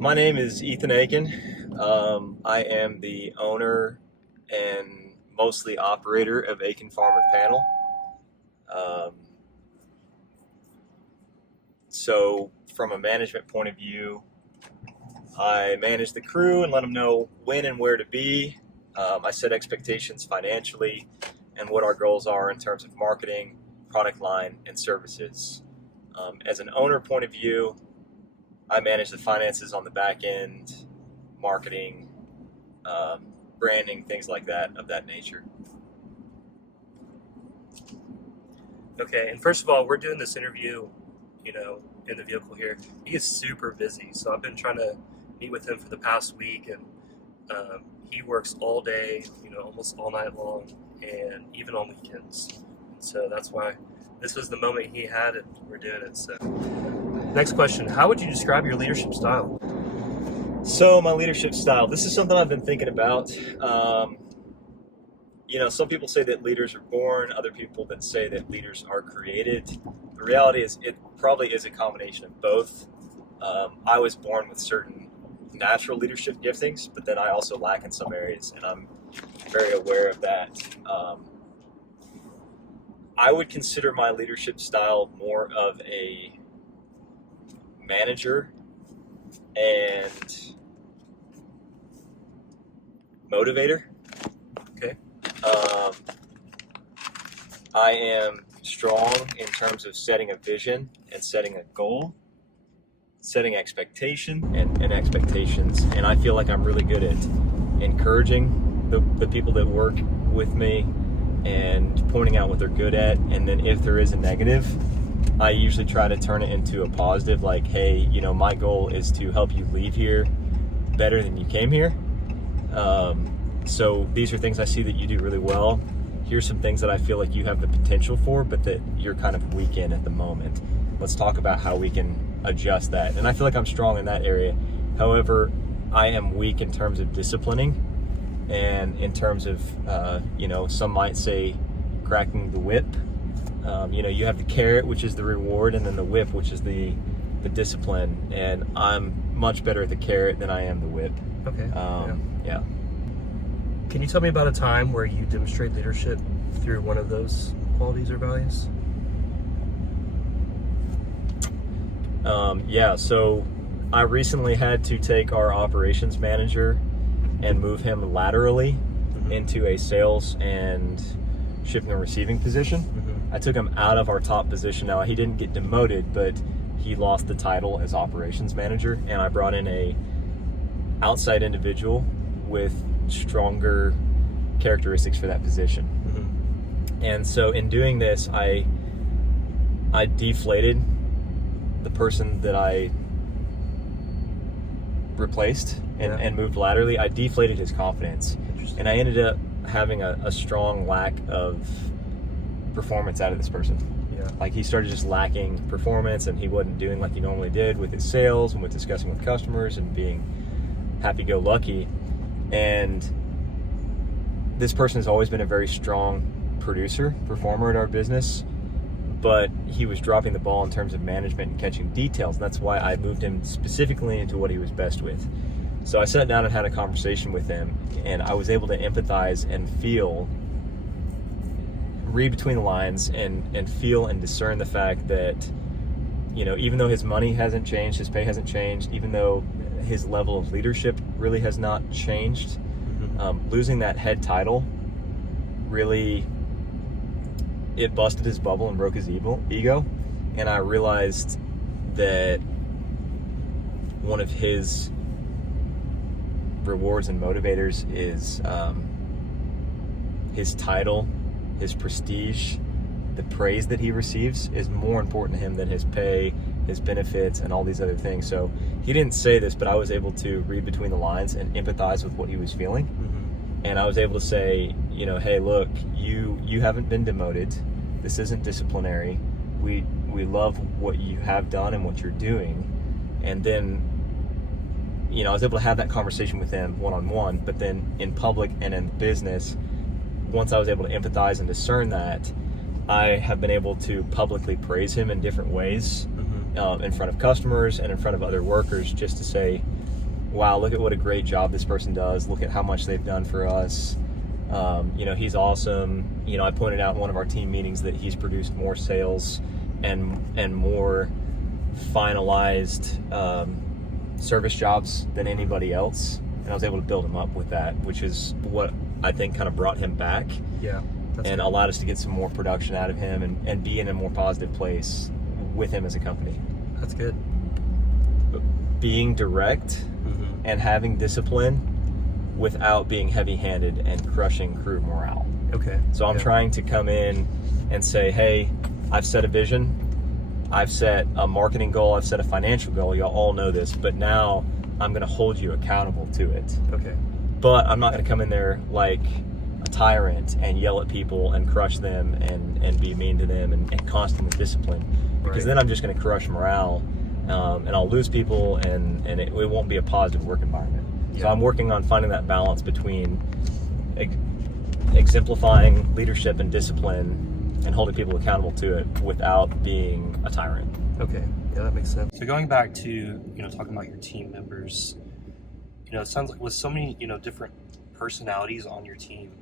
My name is Ethan Eakin. I am the owner and mostly operator of Eakin Farm and Panel. Um, so, from a management point of view, I manage the crew and let them know when and where to be. I set expectations financially and what our goals are in terms of marketing, product line, and services. As an owner point of view, I manage the finances on the back end, marketing, branding, things like that, of that nature. Okay, and first of all, we're doing this interview, in the vehicle here. He is super busy, so I've been trying to meet with him for the past week, and he works all day, almost all night long, and even on weekends. So that's why this was the moment he had, and we're doing it. So, next question: how would you describe your leadership style? So, my leadership style, this is something I've been thinking about. Some people say that leaders are born, other people that say that leaders are created. The reality is it probably is a combination of both. I was born with certain natural leadership giftings, but then I also lack in some areas, and I'm very aware of that. I would consider my leadership style more of a manager and motivator. Okay. I am strong in terms of setting a vision and setting a goal, setting expectation and expectations, and I feel like I'm really good at encouraging the people that work with me and pointing out what they're good at, and then if there is a negative, I usually try to turn it into a positive, like, hey, my goal is to help you leave here better than you came here. So these are things I see that you do really well. Here's some things that I feel like you have the potential for, but that you're kind of weak in at the moment. Let's talk about how we can adjust that. And I feel like I'm strong in that area. However, I am weak in terms of disciplining and in terms of, some might say cracking the whip. You have the carrot, which is the reward, and then the whip, which is the discipline. And I'm much better at the carrot than I am the whip. Okay. Yeah. Can you tell me about a time where you demonstrate leadership through one of those qualities or values? So I recently had to take our operations manager and move him laterally into a sales and shipping and receiving position. I took him out of our top position. Now, he didn't get demoted, but he lost the title as operations manager, and I brought in a outside individual with stronger characteristics for that position. And so in doing this, I deflated the person that I replaced and moved laterally. I deflated his confidence, and I ended up having a strong lack of performance out of this person. Like, he started just lacking performance, and he wasn't doing like he normally did with his sales and with discussing with customers and being happy-go-lucky. And this person has always been a very strong performer at our business, but he was dropping the ball in terms of management and catching details, and that's why I moved him specifically into what he was best with. So I sat down and had a conversation with him, and I was able to empathize and read between the lines and feel and discern the fact that, even though his money hasn't changed, his pay hasn't changed, even though his level of leadership really has not changed, losing that head title really, it busted his bubble and broke his ego. And I realized that one of his rewards and motivators is his title, his prestige, the praise that he receives is more important to him than his pay, his benefits, and all these other things. So he didn't say this, but I was able to read between the lines and empathize with what he was feeling. And I was able to say, hey, look, you haven't been demoted. This isn't disciplinary. We love what you have done and what you're doing. And then, I was able to have that conversation with him one-on-one, but then in public and in business, once I was able to empathize and discern that, I have been able to publicly praise him in different ways, in front of customers and in front of other workers, just to say, wow, look at what a great job this person does. Look at how much they've done for us. He's awesome. I pointed out in one of our team meetings that he's produced more sales and more finalized service jobs than anybody else. And I was able to build him up with that, which is what I think kind of brought him back. Yeah. And allowed us to get some more production out of him and be in a more positive place with him as a company. That's good. Being direct and having discipline without being heavy-handed and crushing crew morale. Okay. So I'm trying to come in and say, hey, I've set a vision, I've set a marketing goal, I've set a financial goal, y'all all know this, but now I'm going to hold you accountable to it. Okay. But I'm not going to come in there like a tyrant and yell at people and crush them and be mean to them and constantly discipline, because then I'm just going to crush morale, and I'll lose people, and it won't be a positive work environment. So I'm working on finding that balance between exemplifying leadership and discipline and holding people accountable to it without being a tyrant. Okay, yeah, that makes sense. So going back to talking about your team members, it sounds like with so many different personalities on your team,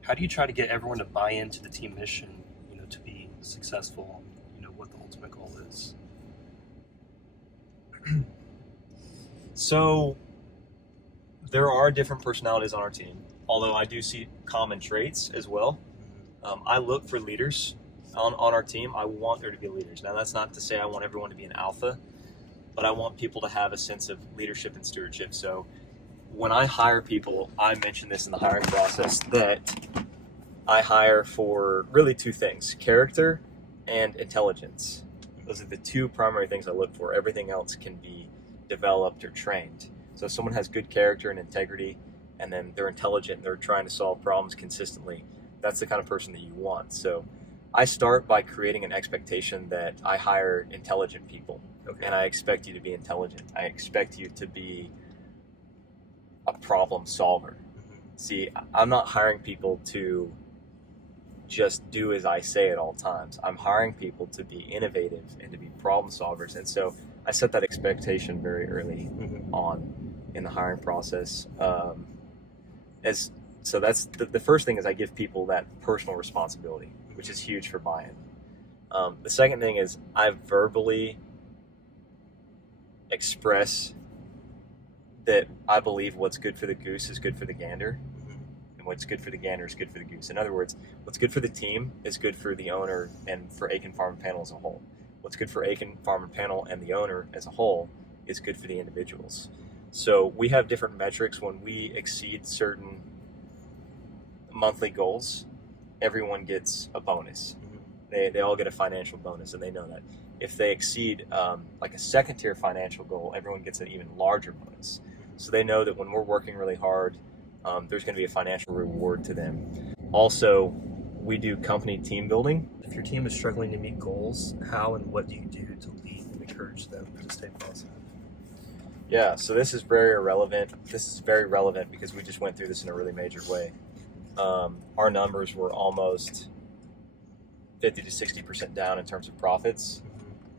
how do you try to get everyone to buy into the team mission, to be successful, what the ultimate goal is? So there are different personalities on our team, although I do see common traits as well. I look for leaders on our team. I want there to be leaders. Now, that's not to say I want everyone to be an alpha, but I want people to have a sense of leadership and stewardship. So when I hire people, I mention this in the hiring process, that I hire for really two things: character and intelligence. Those are the two primary things I look for. Everything else can be developed or trained. So if someone has good character and integrity, and then they're intelligent and they're trying to solve problems consistently, that's the kind of person that you want. So I start by creating an expectation that I hire intelligent people. And I expect you to be intelligent. I expect you to be a problem solver. See, I'm not hiring people to just do as I say at all times. I'm hiring people to be innovative and to be problem solvers. And so I set that expectation very early on in the hiring process. So that's the first thing, is I give people that personal responsibility, which is huge for buy-in. The second thing is I verbally express that I believe what's good for the goose is good for the gander, and what's good for the gander is good for the goose. In other words, what's good for the team is good for the owner and for Eakin Farm and Panel as a whole. What's good for Eakin Farm and Panel and the owner as a whole is good for the individuals. So we have different metrics. When we exceed certain monthly goals, everyone gets a bonus. They all get a financial bonus, and they know that. If they exceed like a second tier financial goal, everyone gets an even larger bonus. So they know that when we're working really hard, there's going to be a financial reward to them. Also, we do company team building. If your team is struggling to meet goals, how and what do you do to lead and encourage them to stay positive? Yeah, so this is very relevant. This is very relevant because we just went through this in a really major way. Our numbers were almost 50 to 60% down in terms of profits,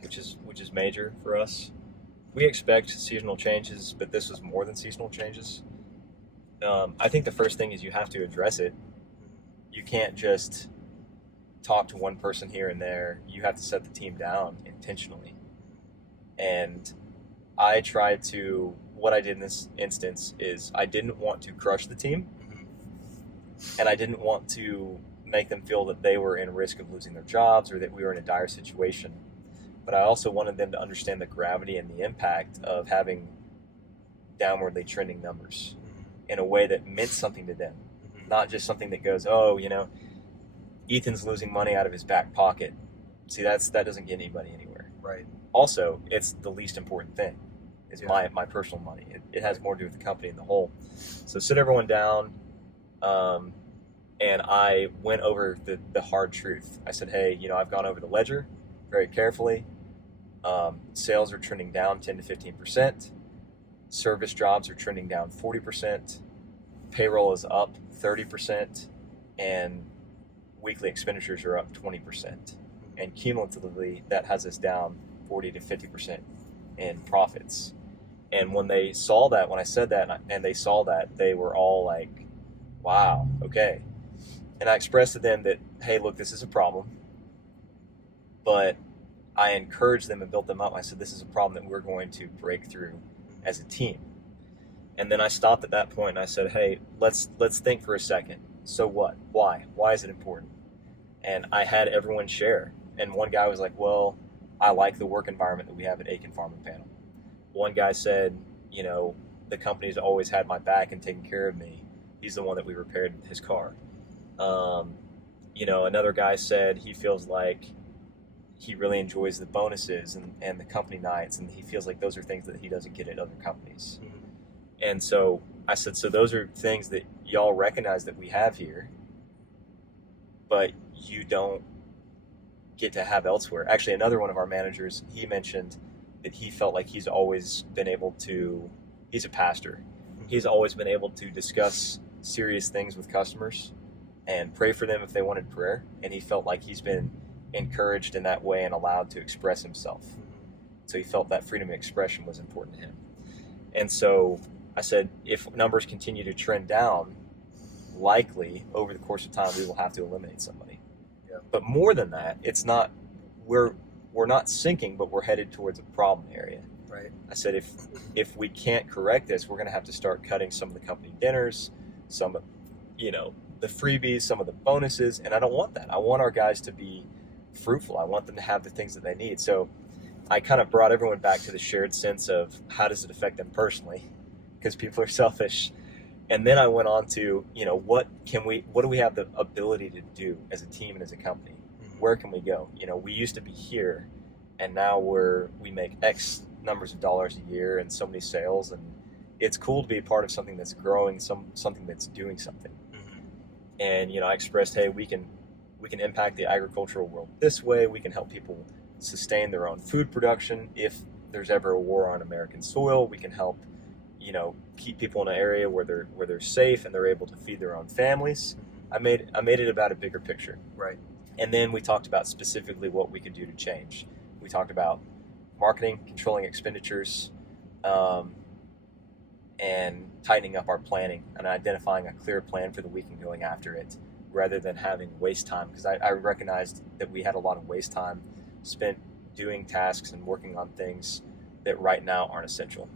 which is major for us. We expect seasonal changes, but this was more than seasonal changes. I think the first thing is you have to address it. You can't just talk to one person here and there. You have to set the team down intentionally. And I tried to, what I did in this instance is I didn't want to crush the team, and I didn't want to make them feel that they were in risk of losing their jobs or that we were in a dire situation. But I also wanted them to understand the gravity and the impact of having downwardly trending numbers in a way that meant something to them. Not just something that goes, oh, Ethan's losing money out of his back pocket. See, that doesn't get anybody anywhere. Right. Also, it's the least important thing, is my personal money. It has more to do with the company and the whole. So sit everyone down, and I went over the hard truth. I said, hey, I've gone over the ledger very carefully. Sales are trending down 10 to 15%. Service jobs are trending down 40%. Payroll is up 30%, and weekly expenditures are up 20%. And cumulatively, that has us down 40 to 50% in profits. And when they saw that, when I said that, and they saw that, they were all like, wow, okay. And I expressed to them that, hey, look, this is a problem. But I encouraged them and built them up. I said, this is a problem that we're going to break through as a team. And then I stopped at that point and I said, hey, let's think for a second. So what? Why? Why is it important? And I had everyone share. And one guy was like, well, I like the work environment that we have at Eakin Farm and Panel. One guy said, the company's always had my back and taken care of me. He's the one that we repaired his car. Another guy said he feels like he really enjoys the bonuses and the company nights, and he feels like those are things that he doesn't get at other companies. Mm-hmm. And so I said, so those are things that y'all recognize that we have here, but you don't get to have elsewhere. Actually, another one of our managers, he mentioned that he felt like he's always been able to, he's a pastor, he's always been able to discuss serious things with customers and pray for them if they wanted prayer. And he felt like he's been encouraged in that way and allowed to express himself. So he felt that freedom of expression was important to him. And so I said, if numbers continue to trend down, likely over the course of time, we will have to eliminate somebody. Yeah. But more than that, it's not, we're not sinking, but we're headed towards a problem area. Right. I said, if we can't correct this, we're going to have to start cutting some of the company dinners, some of, the freebies, some of the bonuses. And I don't want that. I want our guys to be fruitful. I want them to have the things that they need. So I kind of brought everyone back to the shared sense of how does it affect them personally, because people are selfish. And then I went on to, what do we have the ability to do as a team and as a company? Mm-hmm. Where can we go? We used to be here, and now we make X numbers of dollars a year and so many sales, and it's cool to be a part of something that's growing, something that's doing something. Mm-hmm. And I expressed, hey, we can impact the agricultural world this way. We can help people sustain their own food production. If there's ever a war on American soil, we can help, keep people in an area where they're safe and they're able to feed their own families. I made it about a bigger picture. Right. And then we talked about specifically what we could do to change. We talked about marketing, controlling expenditures, and tightening up our planning and identifying a clear plan for the week and going after it, rather than having waste time. Because I recognized that we had a lot of waste time spent doing tasks and working on things that right now aren't essential.